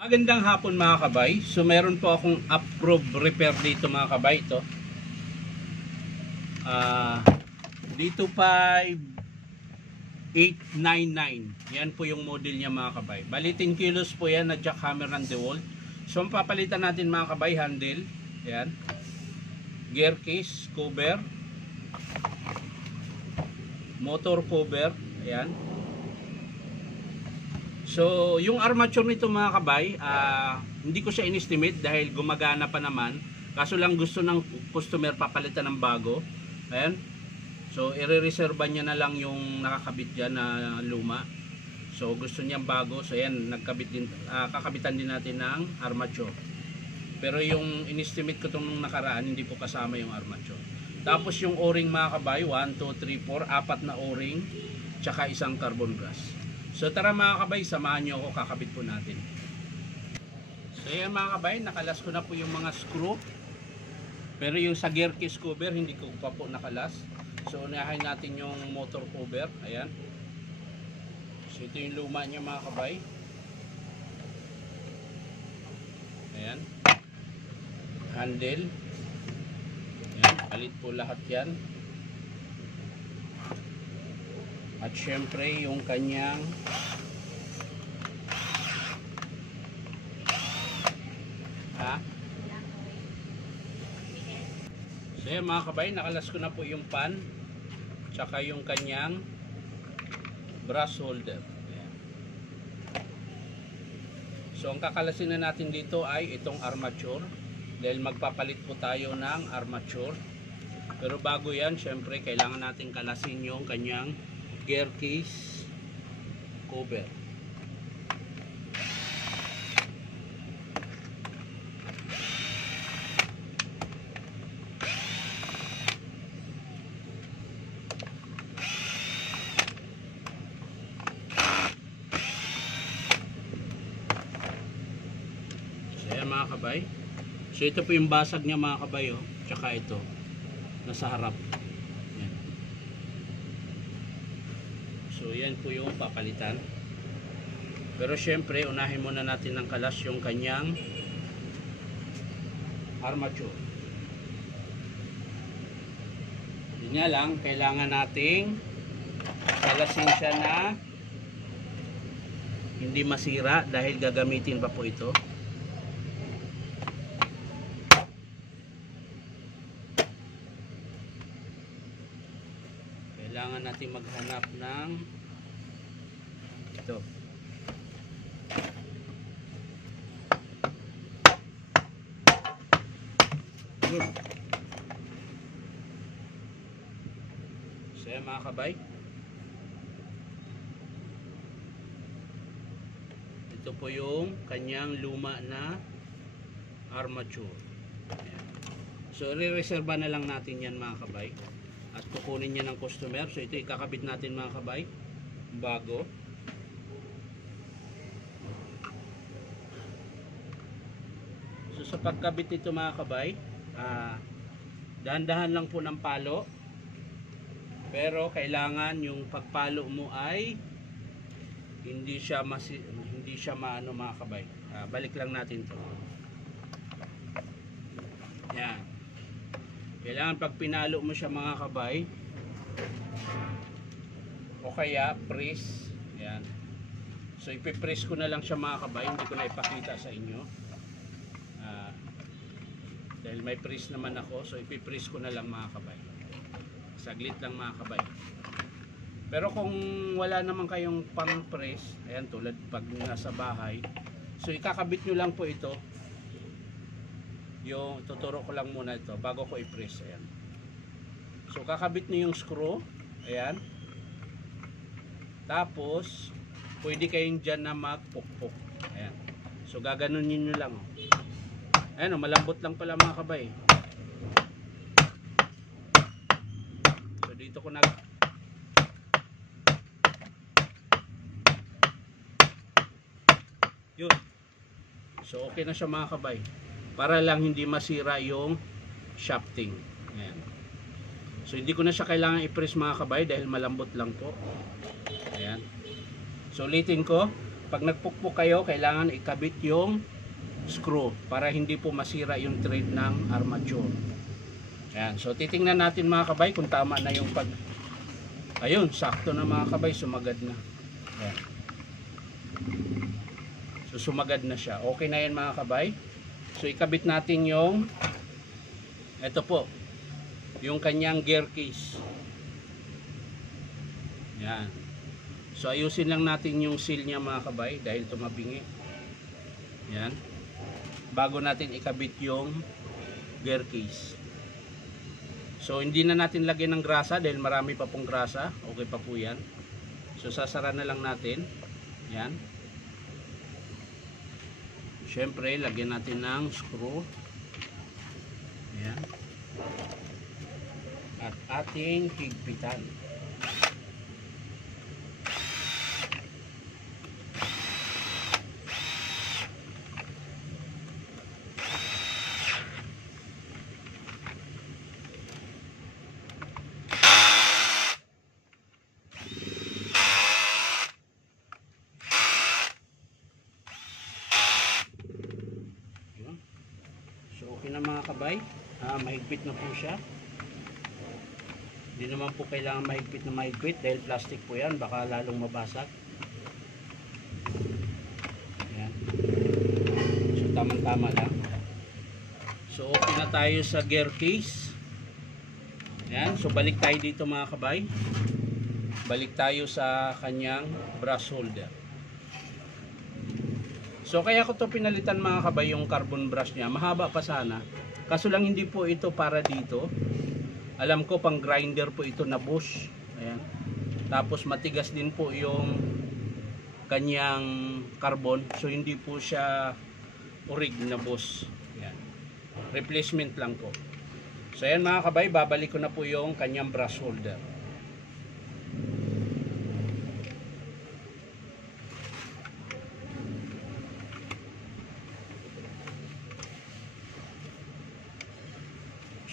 Magandang hapon mga kabay. So meron po akong approved repair dito mga kabay. Ito dito 5899. Yan po yung model niya mga kabay. Bali 10 kilos po yan na jackhammer and DeWalt. So ang papalitan natin mga kabay, handle, yan, gear case, cover, motor cover, ayan. So, yung armature nito mga kabay, hindi ko siya in-estimate dahil gumagana pa naman. Kaso lang gusto ng customer papalitan ng bago. Ayan. So, i-reserva niya na lang yung nakakabit dyan na luma. So, gusto niya bago. So, ayan, kakabitan din natin ng armature. Pero yung in-estimate ko itong nakaraan, hindi po kasama yung armature. Tapos yung o-ring mga kabay, 1, 2, 3, 4, apat na o-ring, tsaka isang carbon brass. So tara mga kabay, samahan nyo ako, kakabit po natin. So yan mga kabay, nakalas ko na po yung mga screw. Pero yung sa gear case cover, hindi ko pa po nakalas. So unahin natin yung motor cover, ayan. So ito yung luma niya mga kabay. Ayan. Handle. Ayan, palit po lahat yan. At syempre yung kanyang so yan mga kabay, nakalas ko na po yung pan tsaka yung kanyang brass holder. Ayan. So ang kakalasin na natin dito ay itong armature dahil magpapalit po tayo ng armature. Pero bago yan, syempre kailangan natin kalasin yung kanyang gear case cover. So yan mga kabay. So ito po yung basag niya mga kabay, oh. Tsaka ito nasa harap. So yan po yung papalitan. Pero syempre unahin muna natin ng kalas yung kanyang armature. Yun nga lang, kailangan nating kalasin siya na hindi masira dahil gagamitin pa po ito. Kailangan natin maghanap ng ito. So yan mga kabay, ito po yung kanyang luma na armature. Ayan. So re-reserva na lang natin yan mga kabay at kukunin niya ng customer. So ito ikakabit natin mga kabay bago. So sa pagkabit nito mga kabay, dahan-dahan lang po ng palo, pero kailangan yung pagpalo mo ay hindi siya maano mga kabay. Balik lang natin to. Yan. Kailangan pag pinalo mo siya mga kabay, o kaya press. Yan. So ipipress ko na lang siya mga kabay, hindi ko na ipakita sa inyo. Dahil may press naman ako, so ipipress ko na lang mga kabay. Saglit lang mga kabay. Pero kung wala naman kayong pang press, ayan, tulad pag nasa bahay, so ikakabit nyo lang po ito. Yung tuturo ko lang muna ito bago ko i-press. Ayan. So kakabit nyo yung screw, ayan. Tapos pwede kayong dyan na magpukpok. Ayan. So gaganunin nyo lang, oh. Ayan, oh, malambot lang pala mga kabay. So dito ko yun. So okay na siya mga kabay. Para lang hindi masira yung shafting. Ayan. So hindi ko na siya kailangan i-press mga kabay dahil malambot lang po. Ayan. So ulitin ko, pag nagpukpok kayo, kailangan ikabit yung screw para hindi po masira yung thread ng armature. Ayan. So titingnan natin mga kabay kung tama na yung pag... Ayun, sakto na mga kabay, sumagad na. Ayan. So sumagad na siya. Okay na yan mga kabay. So ikabit natin yung... Ito po, yung kanyang gear case. Ayan. So ayusin lang natin yung seal niya mga kabay dahil tumabingi. Ayan. Bago natin ikabit yung gear case. So hindi na natin lagyan ng grasa dahil marami pa pong grasa. Okay pa po yan. So sasara na lang natin. Yan. Siyempre lagyan natin ng screw. Yan. At ating higpitan. Okay na mga kabay, mahigpit na po siya. Hindi naman po kailangan mahigpit na mahigpit dahil plastic po yan, baka lalong mabasag. Ayan. So tamang-tama lang. So okay na tayo sa gear case. Ayan. So balik tayo dito mga kabay. Balik tayo sa kanyang brush holder. So kaya ko to pinalitan mga kabay yung carbon brush niya. Mahaba pa sana. Kaso lang hindi po ito para dito. Alam ko pang grinder po ito na bush. Ayan. Tapos matigas din po yung kanyang carbon. So hindi po siya orig na bush. Ayan. Replacement lang po. So ayan mga kabay, babalik ko na po yung kanyang brush holder.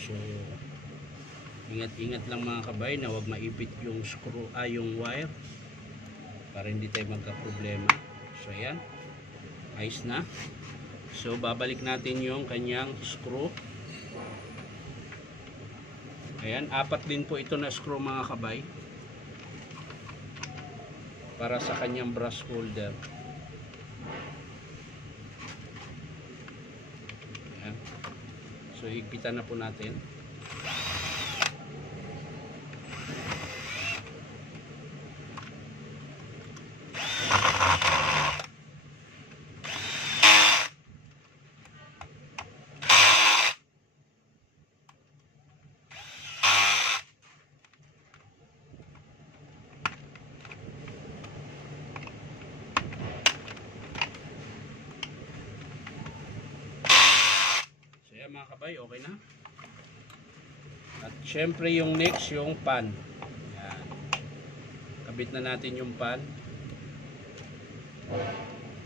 So, ingat-ingat lang mga kabay na huwag maipit yung screw, yung wire para hindi tayo magka-problema. So, ayan. Ayos na. So, babalik natin yung kanyang screw. Ayan. 4 din po ito na screw mga kabay para sa kanyang brush holder. Ayan. So higpitan na po natin. Mga kabay, okay na. At syempre yung next, yung pan. Yan. Kabit na natin yung pan.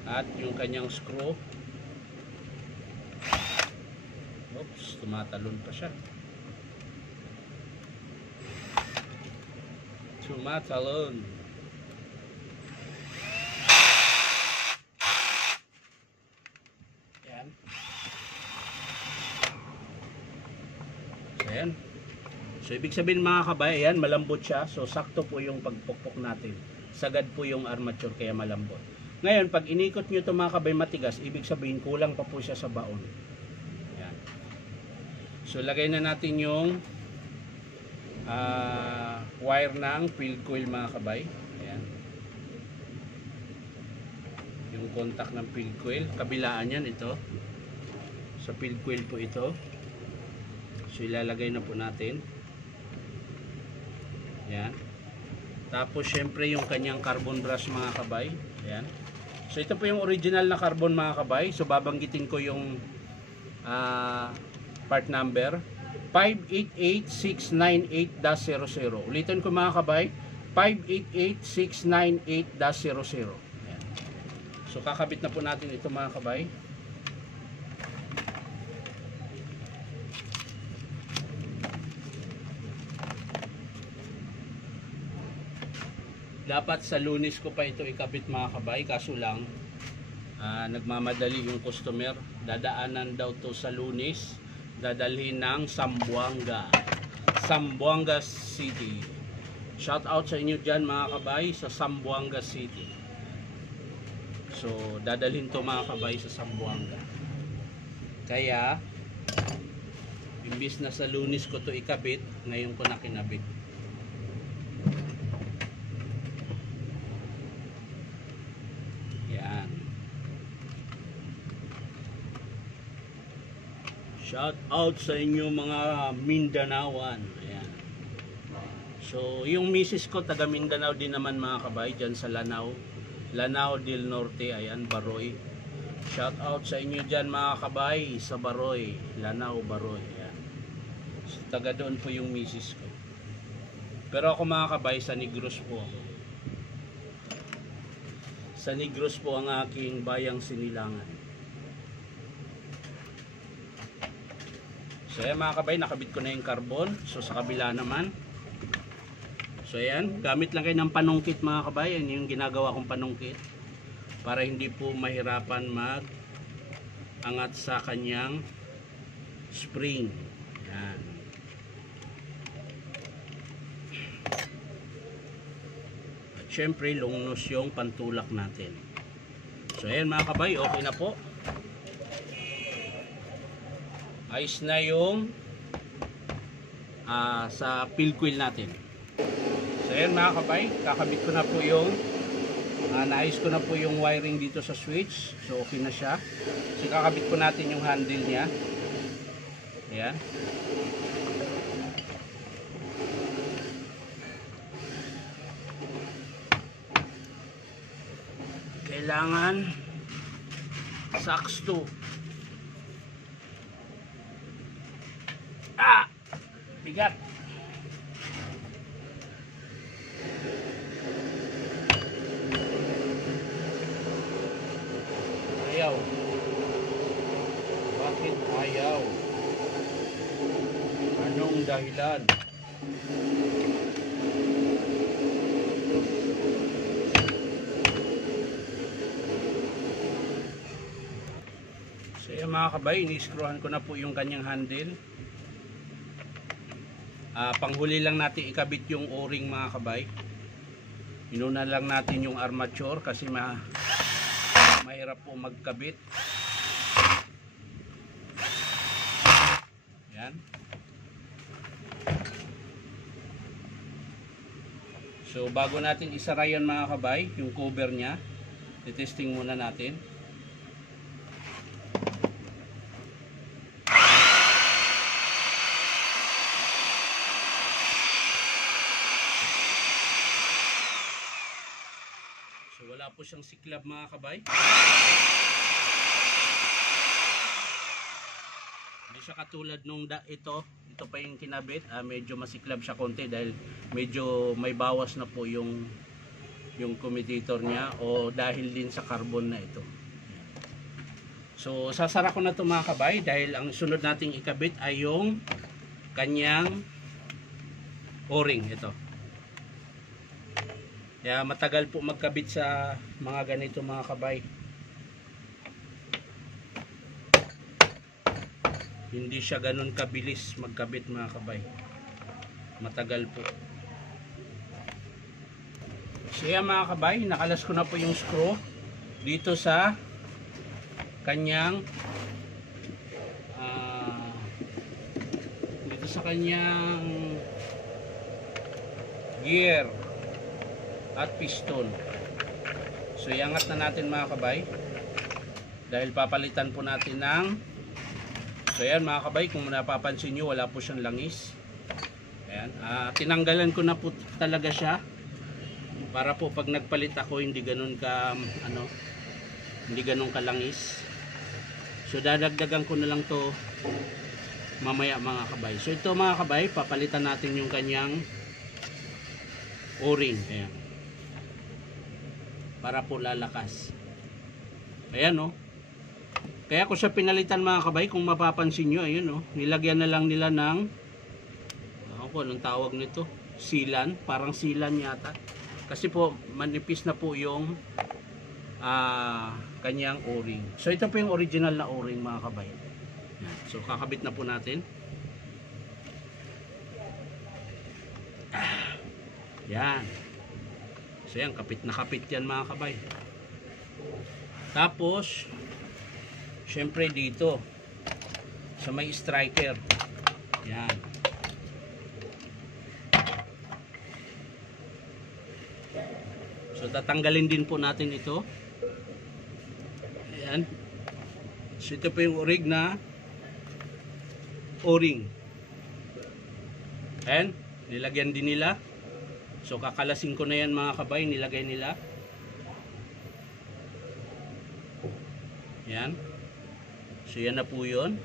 At yung kanyang screw. Oops, tumatalon pa siya. Tumatalon. Yan. Ayan. So ibig sabihin mga kabay, ayan, malambot siya. So sakto po yung pagpukpok natin. Sagad po yung armature kaya malambot. Ngayon, pag inikot nyo ito mga kabay matigas, ibig sabihin kulang pa po siya sa baon. Ayan. So lagay na natin yung wire ng field coil mga kabay. Ayan. Yung contact ng field coil. Kabilaan yan ito. Sa field coil po ito. So ilalagay na po natin. Yan. Tapos syempre yung kanyang carbon brush mga kabay. Yan. So ito po yung original na carbon mga kabay. So babanggitin ko yung part number 588698-00. Ulitin ko mga kabay, 588698-00. Yan. So kakabit na po natin ito mga kabay. Dapat sa Lunes ko pa ito ikabit mga kabay, kaso lang nagmamadali yung customer. Dadaanan daw to sa Lunes, dadalhin ng Zamboanga City. Shout out sa inyo dyan mga kabay sa Zamboanga City. So dadalhin to mga kabay sa Zamboanga. Kaya imbis na sa Lunes ko to ikabit, ngayon ko na kinabit. Yan. Shout out sa inyo mga Mindanaoan. Ayan. So yung misis ko taga Mindanao din naman mga kabay, dyan sa Lanao del Norte. Ayan, Baroy. Shout out sa inyo dyan mga kabay sa Baroy, Lanao, Baroy. Ayan. So, taga doon po yung misis ko. Pero ako mga kabay, sa Negros po ako. Sa Negros po ang aking bayang Sinilangan. So ayan mga kabay, nakabit ko na yung carbon. So sa kabila naman. So ayan, gamit lang kayo ng panungkit mga kabay. Yan yung ginagawa kong panungkit. Para hindi po mahirapan mag-angat sa kanyang spring. Yan. At syempre, lungnos yung pantulak natin. So ayan mga kabay, okay na po. Ayos na yung sa pilcoil natin. So ayan mga kabay, kakabit ko na po yung naayos ko na po yung wiring dito sa switch. So okay na siya. So kakabit ko natin yung handle niya. Ayan. Kailangan sakto. Bigat. Ayaw. Bakit ayaw? Anong dahilan? So yung mga kabay, ini-screwan ko na po yung kanyang handle. Panghuli lang natin ikabit yung o-ring mga kabay. Inuna lang natin yung armature kasi mahirap po magkabit. Yan. So bago natin isara yan mga kabay, yung cover nya, i-testing muna natin. Wala po siyang siklab mga kabay. Hindi siya katulad nung ito pa yung kinabit. Medyo masiklab siya konti dahil medyo may bawas na po yung commutator niya o dahil din sa carbon na ito. So sasara ko na ito mga kabay dahil ang sunod nating ikabit ay yung kanyang o-ring. Ito. Kaya matagal po magkabit sa mga ganito mga kabay. Hindi siya ganun kabilis magkabit mga kabay. Matagal po. So yan mga kabay, nakalas ko na po yung screw dito sa kanyang gear at piston. So iangat na natin mga kabay dahil papalitan po natin ng, so ayan mga kabay, kung napapansin nyo wala po siyang langis. Ayan, tinanggalan ko na po talaga siya para po pag nagpalit ako hindi ganun kalangis. So dadagdagan ko na lang to mamaya mga kabay. So ito mga kabay, papalitan natin yung kanyang o-ring. Ayan, para po lalakas. Ayan o. Kaya ko siya pinalitan mga kabay, kung mapapansin nyo, ayun o, nilagyan na lang nila ng, anong tawag nito, silan, parang silan yata. Kasi po manipis na po yung kanyang o-ring. So ito po yung original na o-ring mga kabay. So kakabit na po natin. Yan. So yan, kapit na kapit yan mga kabay. Tapos syempre dito sa may striker. Yan. So tatanggalin din po natin ito. Ayan. So ito po yung orig na o-ring. Ayan. Nilagyan din nila. So kakalasin ko na yan mga kabay. Nilagay nila. Ayan. So yan na po yun.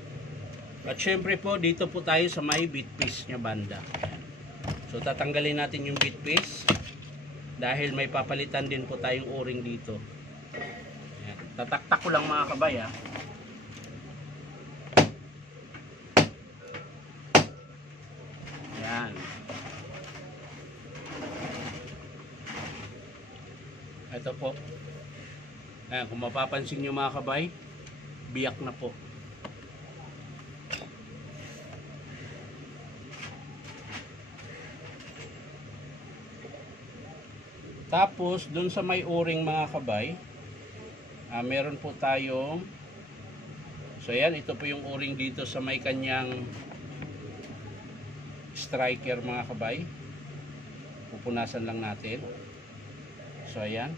At syempre po dito po tayo sa may bit piece nya banda. Ayan. So tatanggalin natin yung bit piece. Dahil may papalitan din po tayong o-ring dito. Ayan. Tataktak ko lang mga kabay ha. Ayan. Ito po. Ayan, kung mapapansin nyo mga kabay, biyak na po. Tapos dun sa may o-ring mga kabay, meron po tayong, so ayan, ito po yung o-ring dito sa may kanyang striker mga kabay. Pupunasan lang natin. So ayan,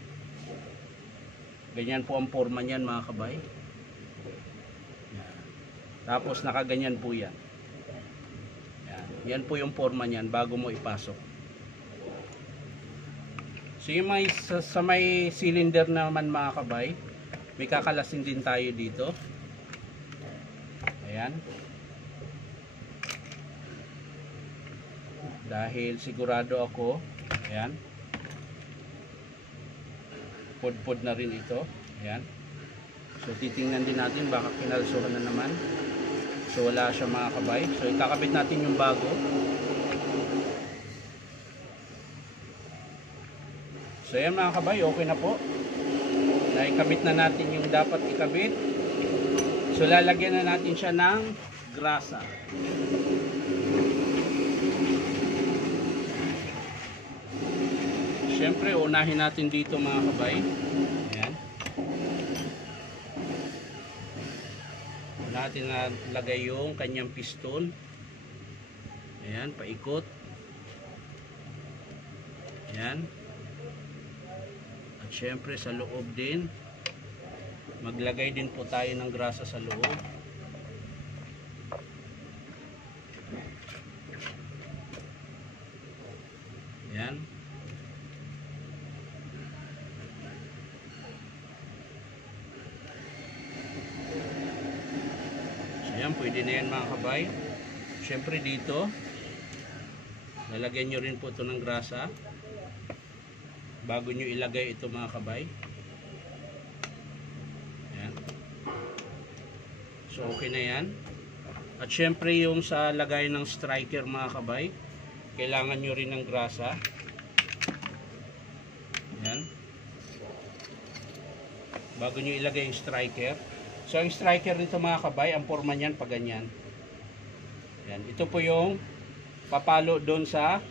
ganyan po ang forma niyan mga kabay. Tapos nakaganyan po yan. Yan po yung forma niyan bago mo ipasok. So yung may, sa may cylinder naman mga kabay, may kakalasin din tayo dito. Ayan. Dahil sigurado ako, ayan, pod-pod na rin ito. Ayan. So titingnan din natin, baka kinalsuhan na naman. So wala siya mga kabay. So ikakabit natin yung bago. So yan mga kabay, okay na po. Naikabit na natin yung dapat ikabit. So lalagyan na natin siya ng grasa. Siyempre unahin natin dito mga kabay. Ayan. Natin na lagay yung kanyang piston. Ayan, paikot. Ayan. At syempre sa loob din, maglagay din po tayo ng grasa sa loob. Ayan. So yan, pwede na yan mga kabay. Syempre dito, lalagyan nyo rin po ito ng grasa bago nyo ilagay ito mga kabay. Ayan. So okay na yan. At syempre yung sa lagay ng striker mga kabay, kailangan nyo rin ng grasa. Ayan. Bago nyo ilagay yung striker. So ang striker nito mga kabay, ang forma niyan pag ganyan. Ayan. Ito po yung papalo doon sa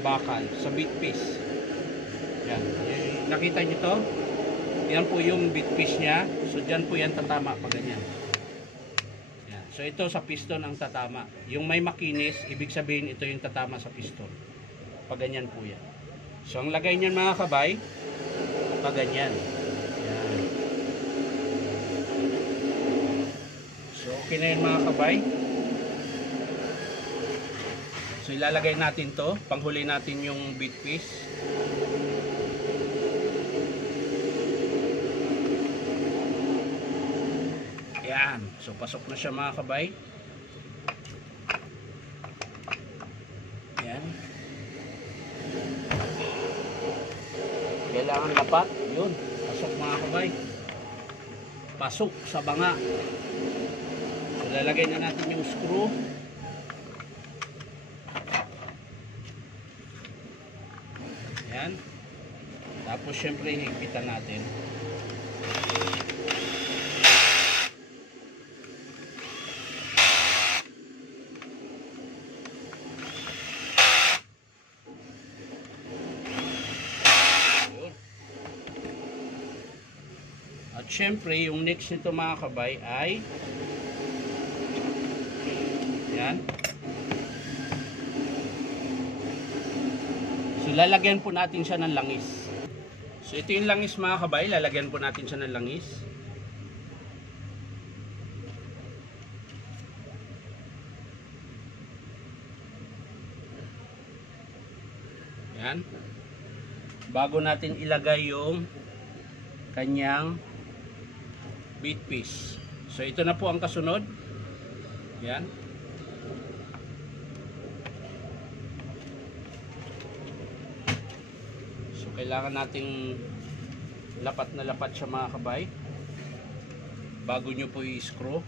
bakal, sa bit piece. Yan. Nakita nyo to? Yan po yung bit piece nya. So dyan po yan tatama pag ganyan. Yan. So ito sa piston ang tatama. Yung may makinis, ibig sabihin ito yung tatama sa piston. Pag ganyan po yan. So ang lagay nyan mga kabay, pag ganyan. Yan. So okay na yun mga kabay. So ilalagay natin to, panghuli natin yung bit piece. Ayan, so pasok na siya mga kabay. Ayan. Kailangan lapat, yun, pasok mga kabay. Pasok sa banga. So lalagay na natin yung screw. Tapos syempre higpitan natin. At syempre yung next nito mga kabay ay yan. So lalagyan po natin siya ng langis. So ito yung langis mga kabay, lalagyan po natin siya ng langis. Yan. Bago natin ilagay yung kanyang bit piece. So ito na po ang kasunod. Yan. So kailangan nating lapat na lapat siya mga kabay bago nyo po i-screw.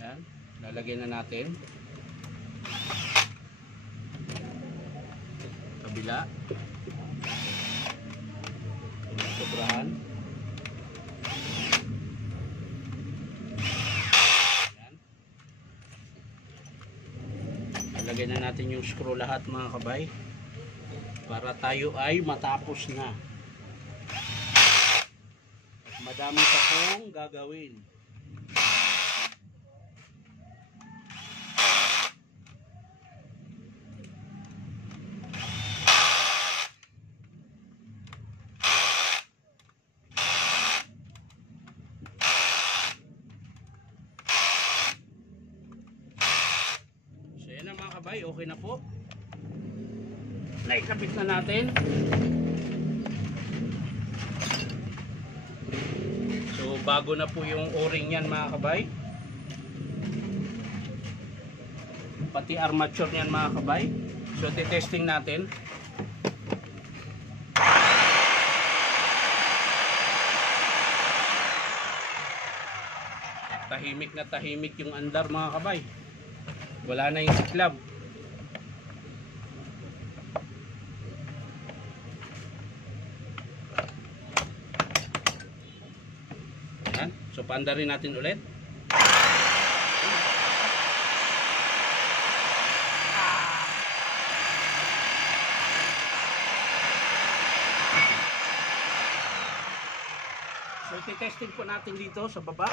Yan. Lalagyan na natin. Kabila. Sobrahan. Yan. Lagyan na natin yung screw lahat mga kabay para tayo ay matapos na. Madami pa pong gagawin. Mga kabay, okay na po. Naikabit na natin. So bago na po yung o-ring yan mga kabay. Pati armature yan mga kabay. So testing natin. Tahimik na tahimik yung andar mga kabay. Wala na yung iklab. Yan. So paandarin natin ulit. So i-testing po natin dito sa baba.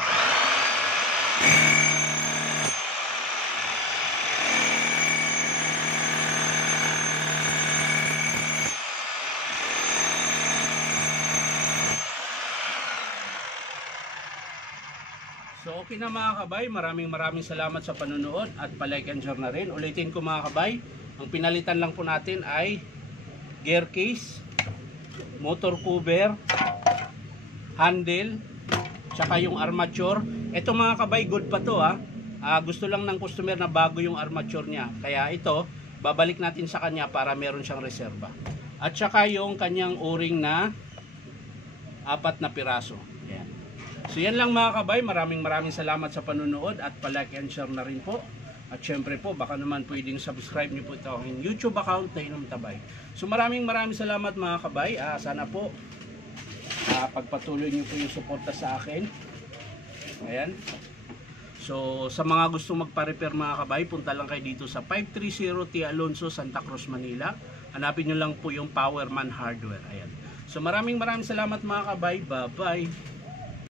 So okay na mga kabay, maraming salamat sa panonood at palike and share na rin. Ulitin ko mga kabay, ang pinalitan lang po natin ay gear case, motor cover, handle, tsaka yung armature. Ito mga kabay, good pa to ha. Gusto lang ng customer na bago yung armature niya. Kaya ito, babalik natin sa kanya para meron siyang reserba. At tsaka yung kanyang o-ring na 4 na piraso. Ayan. So yan lang mga kabay, maraming salamat sa panonood at palike and share na rin po. At syempre po, baka naman pwedeng subscribe niyo po ito ang YouTube account na Inom Tabay. So maraming salamat mga kabay. Sana po pagpatuloy niyo po yung suporta sa akin. Ayan. So sa mga gusto magpa-repair mga kabay, punta lang kayo dito sa 530 T. Alonso, Santa Cruz, Manila. Hanapin nyo lang po yung Powerman Hardware. Ayan. So maraming salamat mga kabay. Bye-bye.